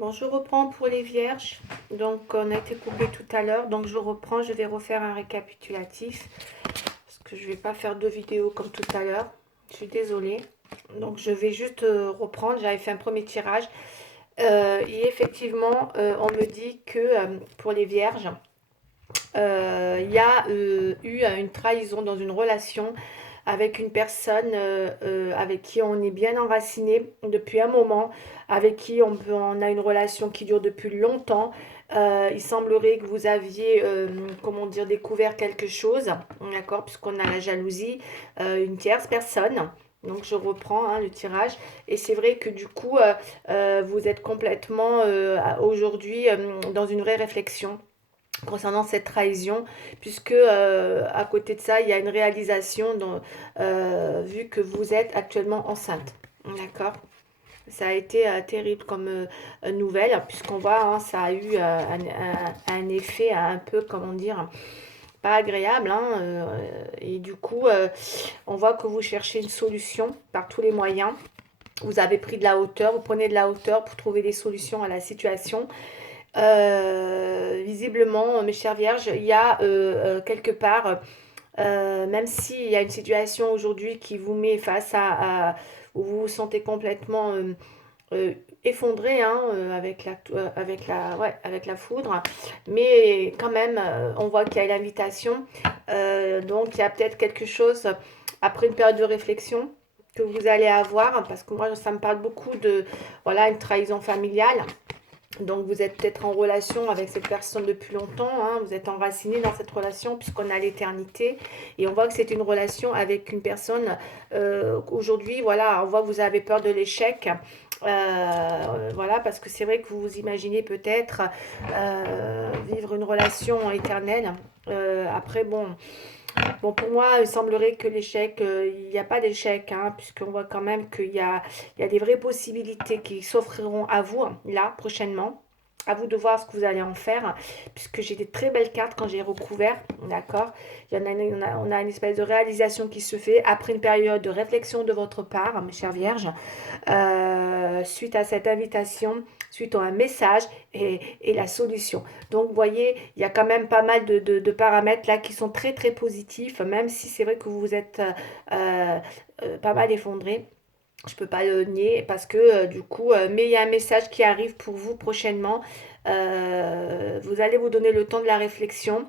Bon, je reprends pour les vierges. Donc, on a été coupé tout à l'heure. Donc, je reprends. Je vais refaire un récapitulatif. Parce que je ne vais pas faire deux vidéos comme tout à l'heure. Je suis désolée. Donc, je vais juste reprendre. J'avais fait un premier tirage. Et effectivement, on me dit que pour les vierges, il y a eu une trahison dans une relation avec une personne avec qui on est bien enraciné depuis un moment, avec qui on a une relation qui dure depuis longtemps. Il semblerait que vous aviez, comment dire, découvert quelque chose, d'accord, puisqu'on a la jalousie, une tierce personne. Donc je reprends hein, le tirage et c'est vrai que du coup vous êtes complètement aujourd'hui dans une vraie réflexion concernant cette trahison, puisque à côté de ça, il y a une réalisation vu que vous êtes actuellement enceinte. D'accord. Ça a été terrible comme nouvelle, puisqu'on voit, hein, ça a eu un effet un peu, comment dire, pas agréable. Hein, et du coup, on voit que vous cherchez une solution par tous les moyens. Vous avez pris de la hauteur, vous prenez de la hauteur pour trouver des solutions à la situation. Visiblement, mes chères vierges, il y a quelque part, même s'il y a une situation aujourd'hui qui vous met face où vous vous sentez complètement euh, effondré hein, avec la foudre, mais quand même, on voit qu'il y a l'invitation. Donc, il y a peut-être quelque chose après une période de réflexion que vous allez avoir, parce que moi, ça me parle beaucoup de, voilà, une trahison familiale. Donc vous êtes peut-être en relation avec cette personne depuis longtemps, hein, vous êtes enraciné dans cette relation puisqu'on a l'éternité et on voit que c'est une relation avec une personne aujourd'hui, voilà, on voit que vous avez peur de l'échec. Voilà, parce que c'est vrai que vous vous imaginez peut-être vivre une relation éternelle. Après, bon, pour moi, il semblerait que l'échec, il n'y a pas d'échec, hein, puisqu'on voit quand même qu'il y a des vraies possibilités qui s'offriront à vous, hein, là, prochainement. À vous de voir ce que vous allez en faire, puisque j'ai des très belles cartes quand j'ai recouvert, d'accord. On a une espèce de réalisation qui se fait après une période de réflexion de votre part, mes chères vierges, suite à cette invitation, suite à un message et la solution. Donc, vous voyez, il y a quand même pas mal de paramètres là qui sont très très positifs, même si c'est vrai que vous vous êtes pas mal effondré. Je peux pas le nier parce que du coup, mais il y a un message qui arrive pour vous prochainement. Vous allez vous donner le temps de la réflexion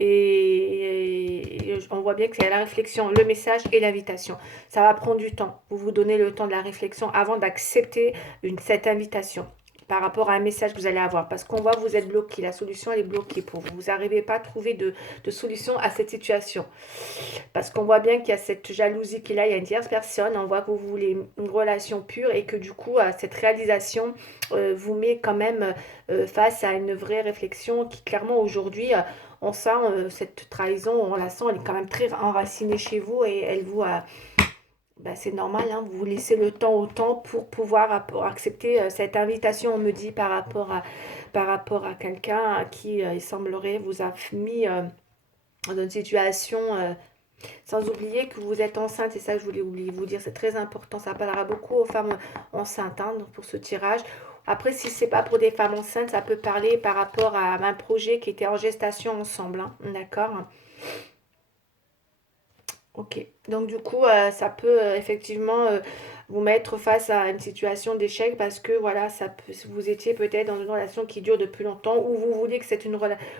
et on voit bien que c'est la réflexion, le message et l'invitation. Ça va prendre du temps. Vous vous donnez le temps de la réflexion avant d'accepter cette invitation par rapport à un message que vous allez avoir. Parce qu'on voit que vous êtes bloqué. La solution, elle est bloquée pour vous. Vous n'arrivez pas à trouver de solution à cette situation. Parce qu'on voit bien qu'il y a cette jalousie qui est là, il y a une tierce personne. On voit que vous voulez une relation pure et que du coup, cette réalisation vous met quand même face à une vraie réflexion qui clairement aujourd'hui on sent cette trahison, on la sent, elle est quand même très enracinée chez vous et elle vous bah, c'est normal, hein, vous vous laissez le temps au temps pour pouvoir accepter cette invitation, on me dit, par rapport à quelqu'un à qui il semblerait vous a mis dans une situation, sans oublier que vous êtes enceinte, c'est ça que je voulais oublier vous dire, c'est très important, ça parlera beaucoup aux femmes enceintes hein, pour ce tirage. Après, si c'est pas pour des femmes enceintes, ça peut parler par rapport à un projet qui était en gestation ensemble, hein, d'accord. Ok, donc du coup, ça peut effectivement vous mettre face à une situation d'échec parce que voilà, vous étiez peut-être dans une relation qui dure depuis longtemps ou vous voulez que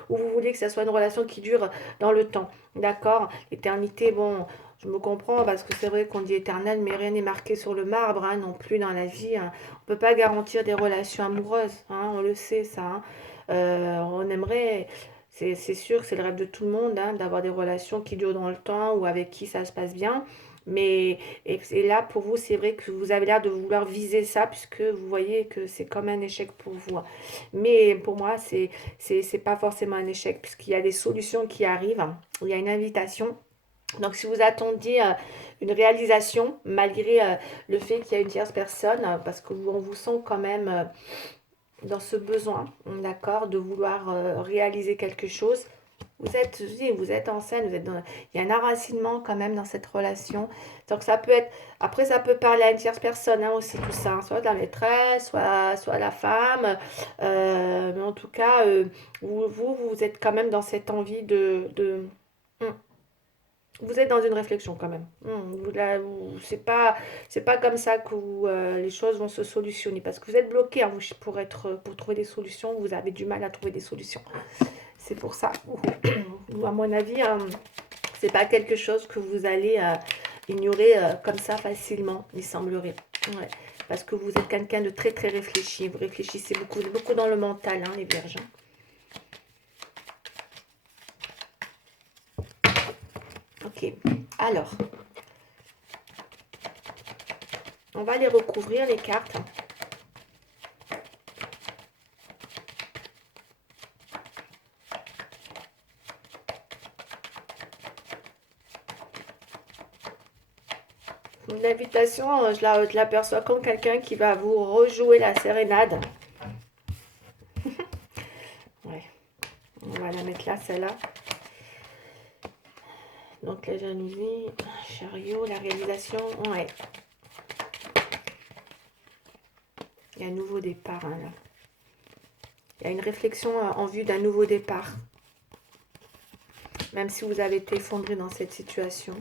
ou vous voulez que ça soit une relation qui dure dans le temps, d'accord? L'éternité, bon, je me comprends parce que c'est vrai qu'on dit éternel, mais rien n'est marqué sur le marbre, hein, non plus dans la vie. Hein. On peut pas garantir des relations amoureuses, hein, on le sait ça. Hein. On aimerait c'est sûr, c'est le rêve de tout le monde hein, d'avoir des relations qui durent dans le temps ou avec qui ça se passe bien. Mais et là, pour vous, c'est vrai que vous avez l'air de vouloir viser ça puisque vous voyez que c'est comme un échec pour vous. Hein. Mais pour moi, c'est pas forcément un échec puisqu'il y a des solutions qui arrivent. Il y a une invitation. Donc, si vous attendiez une réalisation, malgré le fait qu'il y a une tierce personne, parce que on vous sent quand même dans ce besoin, d'accord, de vouloir réaliser quelque chose. vous êtes en scène, il y a un enracinement quand même dans cette relation. Donc ça peut être, après ça peut parler à une tierce personne hein, aussi tout ça, hein, soit la maîtresse, soit la femme. Mais en tout cas, vous êtes quand même dans cette envie Hum, vous êtes dans une réflexion quand même. C'est pas comme ça que les choses vont se solutionner parce que vous êtes bloqué hein, pour trouver des solutions. Vous avez du mal à trouver des solutions. C'est pour ça. À mon avis, c'est pas quelque chose que vous allez ignorer comme ça facilement, il semblerait. Ouais. Parce que vous êtes quelqu'un de très très réfléchi. Vous réfléchissez beaucoup, beaucoup dans le mental, hein, les vierges. Ok. Alors, on va les recouvrir, les cartes. L'invitation, je l'aperçois comme quelqu'un qui va vous rejouer la sérénade. Ouais, on va la mettre là, celle-là. Donc la jalousie, chariot, la réalisation, ouais. Il y a un nouveau départ, hein, là. Il y a une réflexion en vue d'un nouveau départ. Même si vous avez été effondré dans cette situation.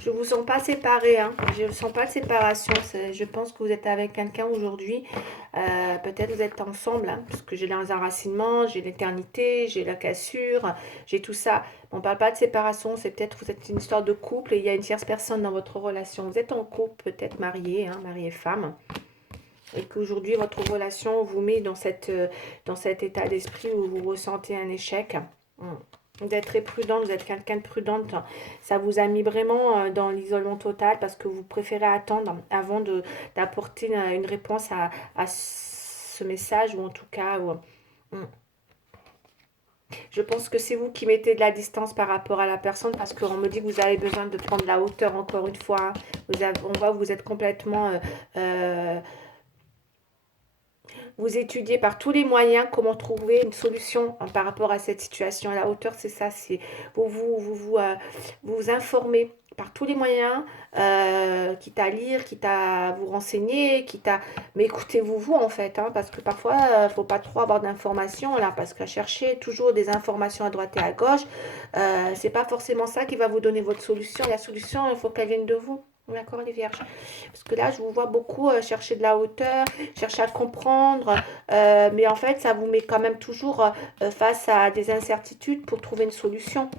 Je ne vous sens pas séparés, hein. Je ne sens pas de séparation. Je pense que vous êtes avec quelqu'un aujourd'hui. Peut-être vous êtes ensemble, hein, parce que j'ai les enracinements, j'ai l'éternité, j'ai la cassure, j'ai tout ça. On ne parle pas de séparation, c'est peut-être vous êtes une histoire de couple et il y a une tierce personne dans votre relation. Vous êtes en couple, peut-être marié, hein, mari et femme. Et qu'aujourd'hui, votre relation vous met dans cet état d'esprit où vous ressentez un échec. Vous êtes très prudente, vous êtes quelqu'un de prudente. Ça vous a mis vraiment dans l'isolement total parce que vous préférez attendre avant d'apporter une réponse à ce message ou en tout cas... Je pense que c'est vous qui mettez de la distance par rapport à la personne parce qu'on me dit que vous avez besoin de prendre la hauteur encore une fois. On voit que vous êtes complètement... vous étudiez par tous les moyens comment trouver une solution hein, par rapport à cette situation. À la hauteur, c'est ça, c'est vous informez par tous les moyens, quitte à lire, quitte à vous renseigner, quitte à... Mais écoutez-vous, vous, en fait, hein, parce que parfois, il ne faut pas trop avoir d'informations, là, parce qu'à chercher toujours des informations à droite et à gauche, c'est pas forcément ça qui va vous donner votre solution. La solution, il faut qu'elle vienne de vous. D'accord, les vierges? Parce que là, je vous vois beaucoup chercher de la hauteur, chercher à comprendre, mais en fait, ça vous met quand même toujours face à des incertitudes pour trouver une solution.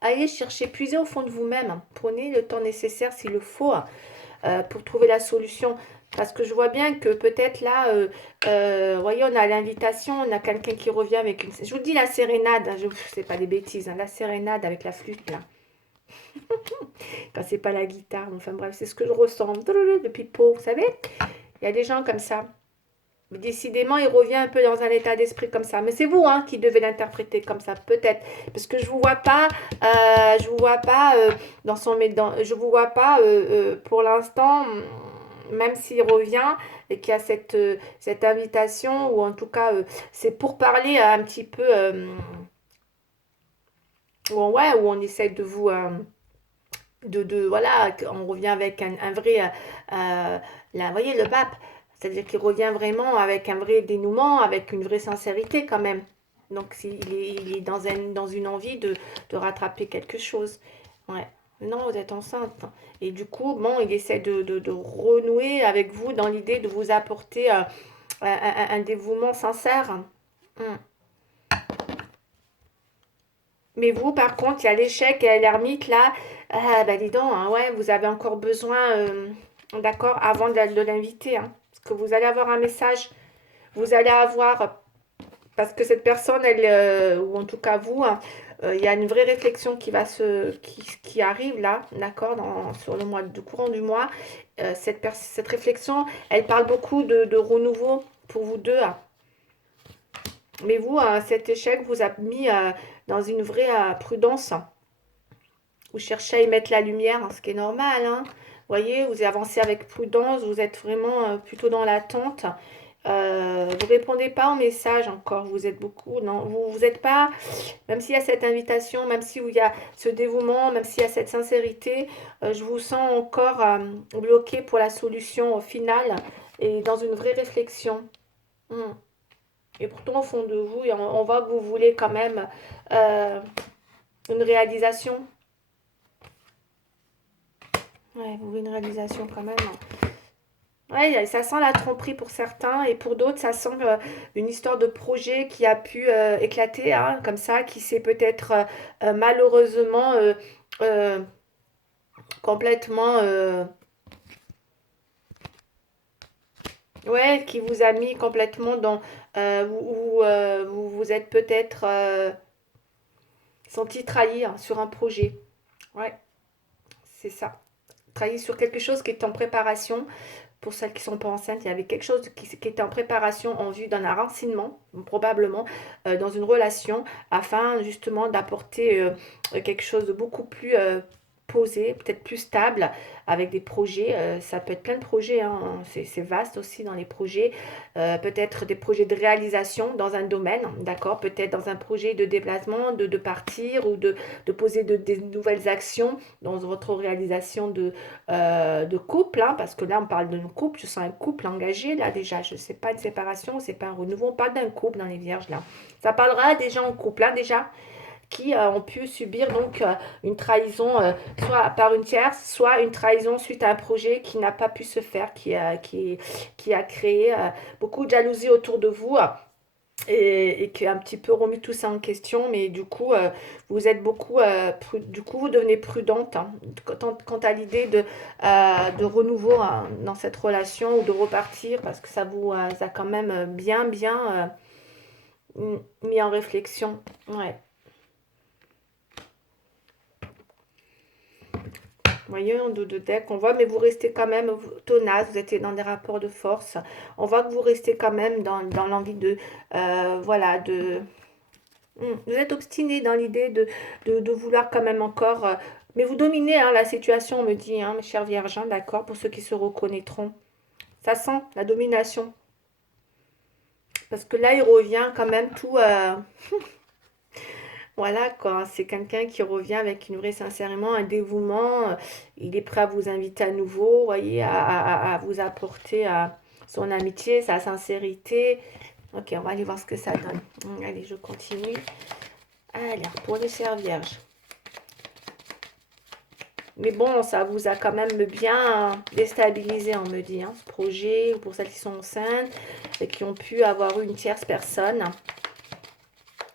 Allez chercher, puisez au fond de vous-même. Prenez le temps nécessaire s'il le faut pour trouver la solution. Parce que je vois bien que peut-être là, vous voyez, on a l'invitation, on a quelqu'un qui revient avec une... Je vous dis la sérénade, hein, c'est pas des bêtises, hein, la sérénade avec la flûte là. Quand c'est pas la guitare, enfin bref, c'est ce que je ressens depuis Pau, vous savez. Il y a des gens comme ça. Décidément, il revient un peu dans un état d'esprit comme ça. Mais c'est vous hein, qui devez l'interpréter comme ça, peut-être. Parce que je vous vois pas, je vous vois pas dans son... je vous vois pas pour l'instant, même s'il revient et qu'il y a cette invitation, ou en tout cas, c'est pour parler un petit peu... ouais, où on essaie de vous... voilà, on revient avec un vrai... vous voyez, le pape. C'est-à-dire qu'il revient vraiment avec un vrai dénouement, avec une vraie sincérité quand même. Donc il est dans une envie de rattraper quelque chose. Ouais. Non, vous êtes enceinte. Et du coup, bon, il essaie de renouer avec vous dans l'idée de vous apporter un dévouement sincère. Hum. Mais vous, par contre, il y a l'échec et l'ermite là. Ah, bah dis donc, hein, ouais, vous avez encore besoin, d'accord, avant de l'inviter. Hein, parce que vous allez avoir un message. Vous allez avoir, parce que cette personne, elle, ou en tout cas vous, hein, il y a une vraie réflexion qui arrive là, d'accord, sur le mois, du courant du mois. Cette réflexion, elle parle beaucoup de renouveau pour vous deux. Hein. Mais vous, cet échec vous a mis dans une vraie prudence. Vous cherchez à y mettre la lumière, hein, ce qui est normal. Hein. Vous voyez, vous avancez avec prudence, vous êtes vraiment plutôt dans l'attente. Vous répondez pas aux messages encore, vous êtes beaucoup, non, vous êtes pas, même s'il y a cette invitation, même s'il y a ce dévouement, même s'il y a cette sincérité, je vous sens encore bloqué pour la solution finale et dans une vraie réflexion. Hmm. Et pourtant, au fond de vous, on voit que vous voulez quand même euh, une réalisation. Ouais, vous voulez une réalisation quand même. Ouais, ça sent la tromperie pour certains et pour d'autres, ça sent une histoire de projet qui a pu éclater, hein, comme ça, qui s'est peut-être malheureusement euh, complètement, ouais, qui vous a mis complètement dans, où vous vous êtes peut-être senti trahi hein, sur un projet. Ouais, c'est ça. Trahi sur quelque chose qui est en préparation. Pour celles qui ne sont pas enceintes, il y avait quelque chose qui était en préparation en vue d'un enracinement, probablement, dans une relation, afin justement d'apporter quelque chose de beaucoup plus posé, peut-être plus stable, avec des projets. Ça peut être plein de projets, hein, c'est vaste aussi dans les projets. Peut-être des projets de réalisation dans un domaine, d'accord? Peut-être dans un projet de déplacement, de partir ou de poser des nouvelles actions dans votre réalisation de couple, hein, parce que là on parle d'un couple, je sens un couple engagé là déjà, je sais pas une séparation, c'est pas un renouveau, on parle d'un couple dans les vierges là. Ça parlera des gens en couple hein, déjà, qui ont pu subir donc une trahison, soit par une tierce, soit une trahison suite à un projet qui n'a pas pu se faire, qui a créé beaucoup de jalousie autour de vous. Et qui a un petit peu remis tout ça en question, mais du coup, vous êtes beaucoup, du coup, vous devenez prudente hein, quant à l'idée de renouveau hein, dans cette relation ou de repartir parce que ça vous a quand même bien mis en réflexion. Ouais. Vous voyez, en dos de deck, on voit, mais vous restez quand même tenace, vous étiez dans des rapports de force. On voit que vous restez quand même dans l'envie de, voilà, de, vous êtes obstiné dans l'idée de vouloir quand même encore. Mais vous dominez hein, la situation, on me dit, hein, mes chers vierges, hein, d'accord, pour ceux qui se reconnaîtront. Ça sent la domination. Parce que là, il revient quand même tout. Voilà, quoi. C'est quelqu'un qui revient avec une vraie sincèrement, un dévouement. Il est prêt à vous inviter à nouveau, vous voyez, à vous apporter son amitié, sa sincérité. Ok, on va aller voir ce que ça donne. Allez, je continue. Alors, pour les chers vierges. Mais bon, ça vous a quand même bien déstabilisé, on me dit, hein, ce projet, pour celles qui sont enceintes et qui ont pu avoir une tierce personne.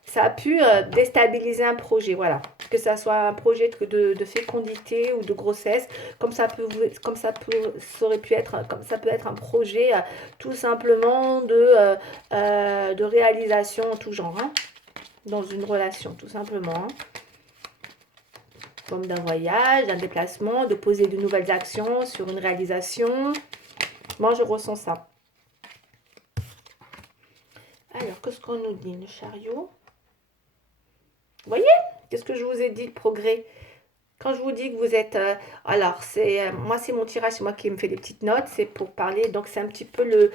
Ça a pu déstabiliser un projet, voilà. Que ça soit un projet de fécondité ou de grossesse, ça aurait pu être, comme ça peut être un projet tout simplement de réalisation en tout genre, hein, dans une relation, tout simplement. Hein. Comme d'un voyage, d'un déplacement, de poser de nouvelles actions sur une réalisation. Moi, je ressens ça. Alors, qu'est-ce qu'on nous dit, le chariot? Vous voyez? Qu'est-ce que je vous ai dit, le progrès? Quand je vous dis que vous êtes... alors, moi, c'est mon tirage, c'est moi qui me fais des petites notes, c'est pour parler. Donc, c'est un petit peu le...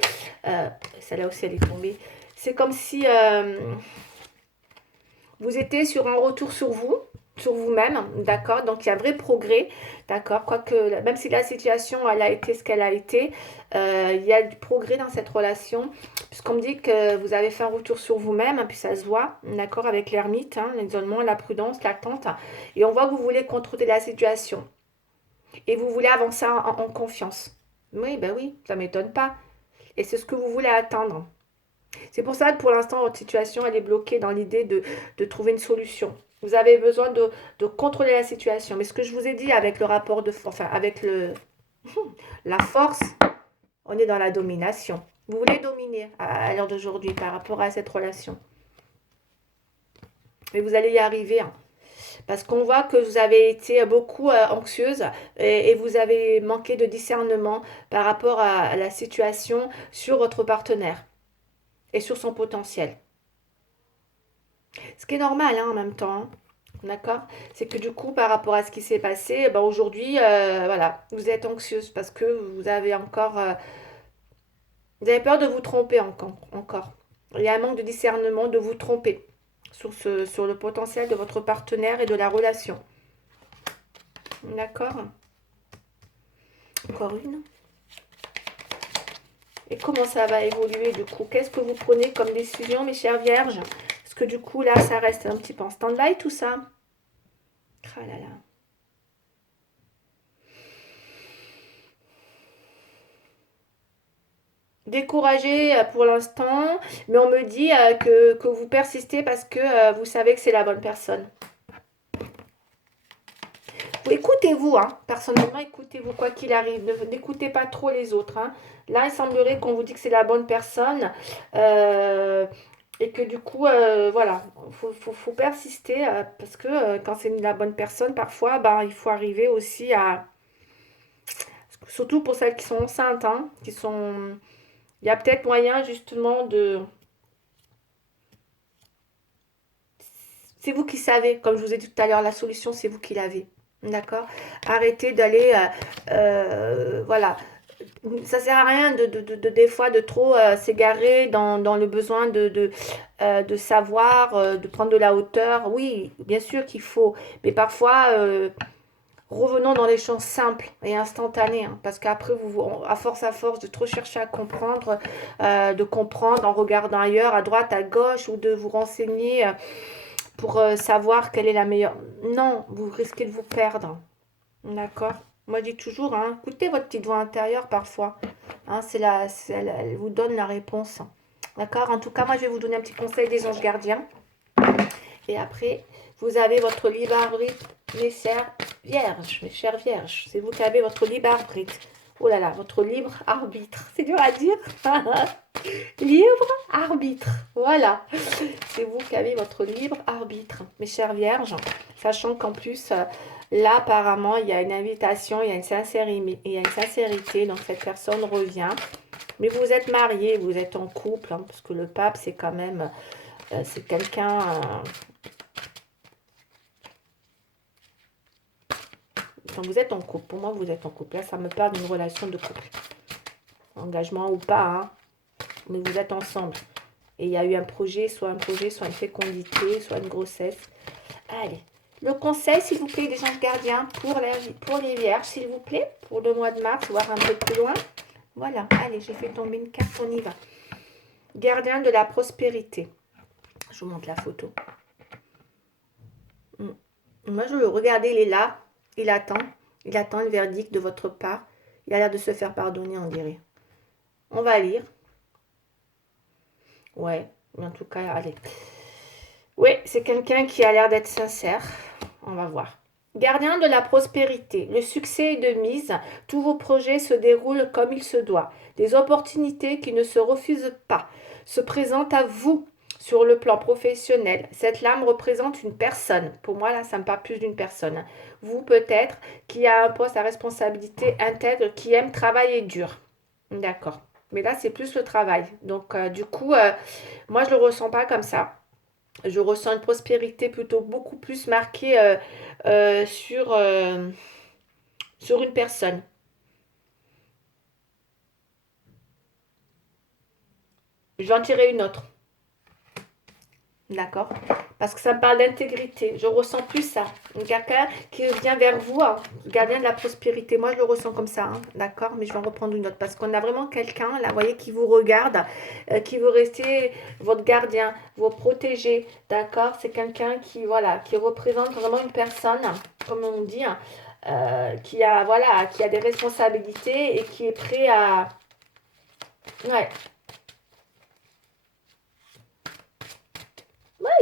celle-là aussi, elle est tombée. C'est comme si vous étiez sur un retour sur vous-même, d'accord? Donc il y a un vrai progrès, d'accord? Quoique, même si la situation, elle a été ce qu'elle a été, il y a du progrès dans cette relation, puisqu'on me dit que vous avez fait un retour sur vous-même, hein, puis ça se voit, d'accord, avec l'ermite, hein, l'isolement, la prudence, l'attente, et on voit que vous voulez contrôler la situation, et vous voulez avancer en confiance. Oui, ben oui, ça ne m'étonne pas. Et c'est ce que vous voulez atteindre. C'est pour ça que pour l'instant, votre situation, elle est bloquée dans l'idée de trouver une solution. Vous avez besoin de contrôler la situation. Mais ce que je vous ai dit avec le rapport de force, enfin avec la force, on est dans la domination. Vous voulez dominer à l'heure d'aujourd'hui par rapport à cette relation. Mais vous allez y arriver. Hein. Parce qu'on voit que vous avez été beaucoup anxieuse et vous avez manqué de discernement par rapport à la situation sur votre partenaire et sur son potentiel. Ce qui est normal hein, en même temps. Hein. D'accord? C'est que du coup, par rapport à ce qui s'est passé, ben aujourd'hui, voilà, vous êtes anxieuse parce que vous avez encore Vous avez peur de vous tromper encore. Il y a un manque de discernement de vous tromper sur le potentiel de votre partenaire et de la relation. D'accord? Encore une. Et comment ça va évoluer du coup? Qu'est-ce que vous prenez comme décision, mes chères vierges? Parce que du coup, là, ça reste un petit peu en stand-by, tout ça. Ah là là. Découragé pour l'instant, mais on me dit que vous persistez parce que vous savez que c'est la bonne personne. Écoutez-vous, hein. Personnellement, écoutez-vous quoi qu'il arrive. N'écoutez pas trop les autres. Hein. Là, il semblerait qu'on vous dit que c'est la bonne personne et que du coup, voilà, faut persister parce que quand c'est la bonne personne, parfois, ben, il faut arriver aussi à... Surtout pour celles qui sont enceintes, hein, qui sont... Il y a peut-être moyen justement de... C'est vous qui savez, comme je vous ai dit tout à l'heure, la solution, c'est vous qui l'avez. D'accord? Arrêtez d'aller, voilà. Ça sert à rien des fois de trop s'égarer dans le besoin de savoir, de prendre de la hauteur. Oui, bien sûr qu'il faut, mais parfois, revenons dans les choses simples et instantanées, hein, parce qu'après, à force de trop chercher à comprendre, de comprendre en regardant ailleurs, à droite, à gauche, ou de vous renseigner pour savoir quelle est la meilleure. Non, vous risquez de vous perdre. D'accord? Moi, je dis toujours, hein, écoutez votre petite voix intérieure parfois. Hein, elle vous donne la réponse. D'accord? En tout cas, moi, je vais vous donner un petit conseil des anges gardiens. Et après, vous avez votre libre arbitre, mes chères vierges. Mes chères vierges, c'est vous qui avez votre libre arbitre. Oh là là, votre libre arbitre. C'est dur à dire. Libre arbitre. Voilà. C'est vous qui avez votre libre arbitre, mes chères vierges. Sachant qu'en plus, là, apparemment, il y a une invitation, il y a une sincérité. Donc, cette personne revient. Mais vous êtes mariés, vous êtes en couple. Hein, parce que le pape, c'est quand même... c'est quelqu'un... Enfin, vous êtes en couple. Pour moi, vous êtes en couple. Là, ça me parle d'une relation de couple. Engagement ou pas, hein. Mais vous êtes ensemble. Et il y a eu un projet, soit une fécondité, soit une grossesse. Allez. Le conseil, s'il vous plaît, des anges gardiens pour les vierges, s'il vous plaît, pour le mois de mars, voire un peu plus loin. Voilà. Allez, j'ai fait tomber une carte, on y va. Gardien de la prospérité. Je vous montre la photo. Moi, je le regardais, il est là. Il attend. Il attend le verdict de votre part. Il a l'air de se faire pardonner, on dirait. On va lire. Ouais, mais en tout cas, allez. Oui, c'est quelqu'un qui a l'air d'être sincère. On va voir. Gardien de la prospérité, le succès est de mise, tous vos projets se déroulent comme il se doit. Des opportunités qui ne se refusent pas se présentent à vous sur le plan professionnel. Cette lame représente une personne. Pour moi, là, ça me parle plus d'une personne. Vous, peut-être, qui a un poste à responsabilité intègre, qui aime travailler dur. D'accord. Mais là, c'est plus le travail. Donc, du coup, moi, je ne le ressens pas comme ça. Je ressens une prospérité plutôt beaucoup plus marquée euh, sur, euh, sur une personne. Je vais en tirer une autre. D'accord? Parce que ça me parle d'intégrité. Je ressens plus ça. Quelqu'un qui vient vers vous, hein, gardien de la prospérité. Moi, je le ressens comme ça. Hein, d'accord? Mais je vais en reprendre une autre. Parce qu'on a vraiment quelqu'un, là, vous voyez, qui vous regarde, qui veut rester votre gardien, vous protéger. D'accord? C'est quelqu'un qui, voilà, qui représente vraiment une personne, comme on dit, hein, qui a, voilà, qui a des responsabilités et qui est prêt à... Ouais,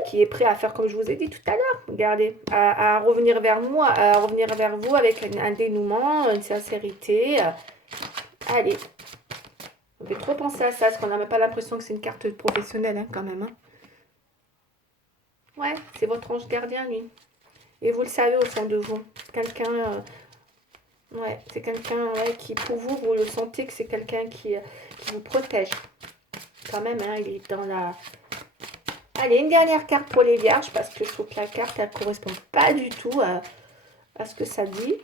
qui est prêt à faire comme je vous ai dit tout à l'heure. Regardez, à revenir vers moi, à revenir vers vous avec un dénouement, une sincérité. Allez, on peut trop penser à ça, parce qu'on n'a même pas l'impression que c'est une carte professionnelle, hein, quand même. Hein. Ouais, c'est votre ange gardien, lui. Et vous le savez au fond de vous. Quelqu'un, ouais, c'est quelqu'un ouais, qui, pour vous, vous le sentez que c'est quelqu'un qui vous protège. Quand même, hein, il est dans la... Allez, une dernière carte pour les vierges, parce que je trouve que la carte, elle ne correspond pas du tout à ce que ça dit.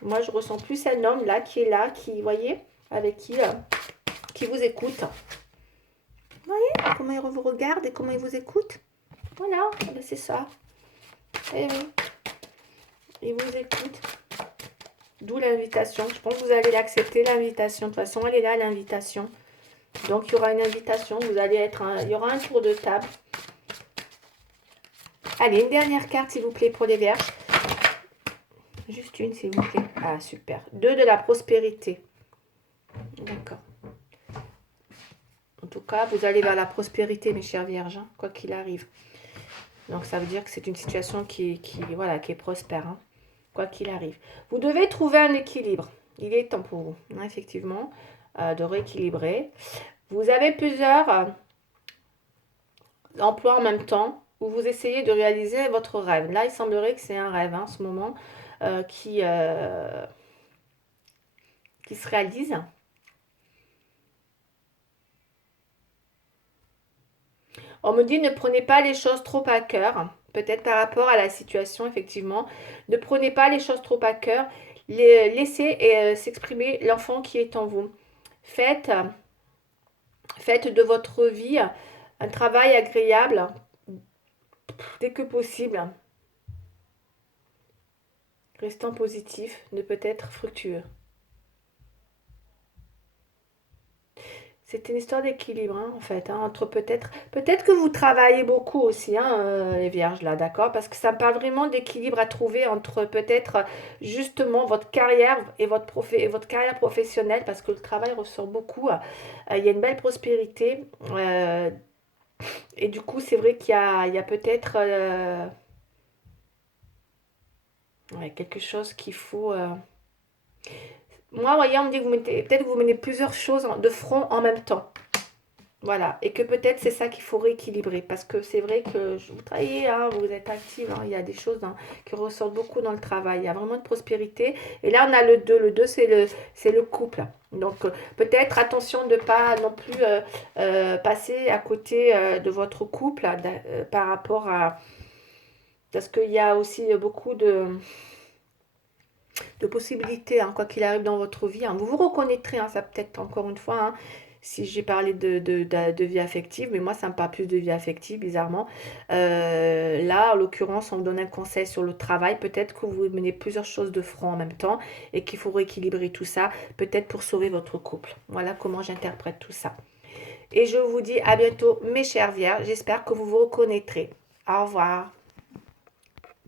Moi, je ressens plus un homme là, qui est là, qui, vous voyez, avec qui qui vous écoute. Vous voyez comment il vous regarde et comment il vous écoute? Voilà, c'est ça. Et oui, il vous écoute. D'où l'invitation. Je pense que vous allez l'accepter, l'invitation. De toute façon, elle est là, l'invitation. Donc, il y aura une invitation. Vous allez être il y aura un tour de table. Allez, une dernière carte, s'il vous plaît, pour les Vierges. Juste une, s'il vous plaît. Ah, super. 2 de la prospérité. D'accord. En tout cas, vous allez vers la prospérité, mes chers Vierges, hein, quoi qu'il arrive. Donc, ça veut dire que c'est une situation qui est prospère, hein, quoi qu'il arrive. Vous devez trouver un équilibre. Il est temps pour vous, hein, effectivement, de rééquilibrer. Vous avez plusieurs emplois en même temps où vous essayez de réaliser votre rêve. Là, il semblerait que c'est un rêve, hein, en ce moment, qui se réalise. On me dit ne prenez pas les choses trop à cœur, peut-être par rapport à la situation, effectivement. Ne prenez pas les choses trop à cœur. Laissez s'exprimer l'enfant qui est en vous. Faites de votre vie un travail agréable dès que possible. Restant positif ne peut être fructueux. C'est une histoire d'équilibre, hein, en fait, hein, entre peut-être que vous travaillez beaucoup aussi, hein, les vierges, là, d'accord? Parce que ça me parle vraiment d'équilibre à trouver entre peut-être justement votre carrière et votre carrière professionnelle, parce que le travail ressort beaucoup. Il y a une belle prospérité. Et du coup, c'est vrai qu'il y a peut-être quelque chose qu'il faut... Moi, vous voyez, on me dit que peut-être que vous menez plusieurs choses de front en même temps. Voilà, et que peut-être c'est ça qu'il faut rééquilibrer, parce que c'est vrai que vous travaillez, hein, vous êtes active, hein, il y a des choses qui ressortent beaucoup dans le travail, il y a vraiment de prospérité, et là on a le 2, le 2 c'est le couple, donc peut-être attention de ne pas non plus passer à côté de votre couple par rapport à, parce qu'il y a aussi beaucoup de possibilités, hein, quoi qu'il arrive dans votre vie, hein. Vous vous reconnaîtrez, hein, ça peut-être encore une fois, hein, si j'ai parlé de vie affective, mais moi ça me parle plus de vie affective, bizarrement. Là, en l'occurrence, on me donne un conseil sur le travail. Peut-être que vous menez plusieurs choses de front en même temps et qu'il faut rééquilibrer tout ça, peut-être pour sauver votre couple. Voilà comment j'interprète tout ça. Et je vous dis à bientôt, mes chers vierges. J'espère que vous vous reconnaîtrez. Au revoir.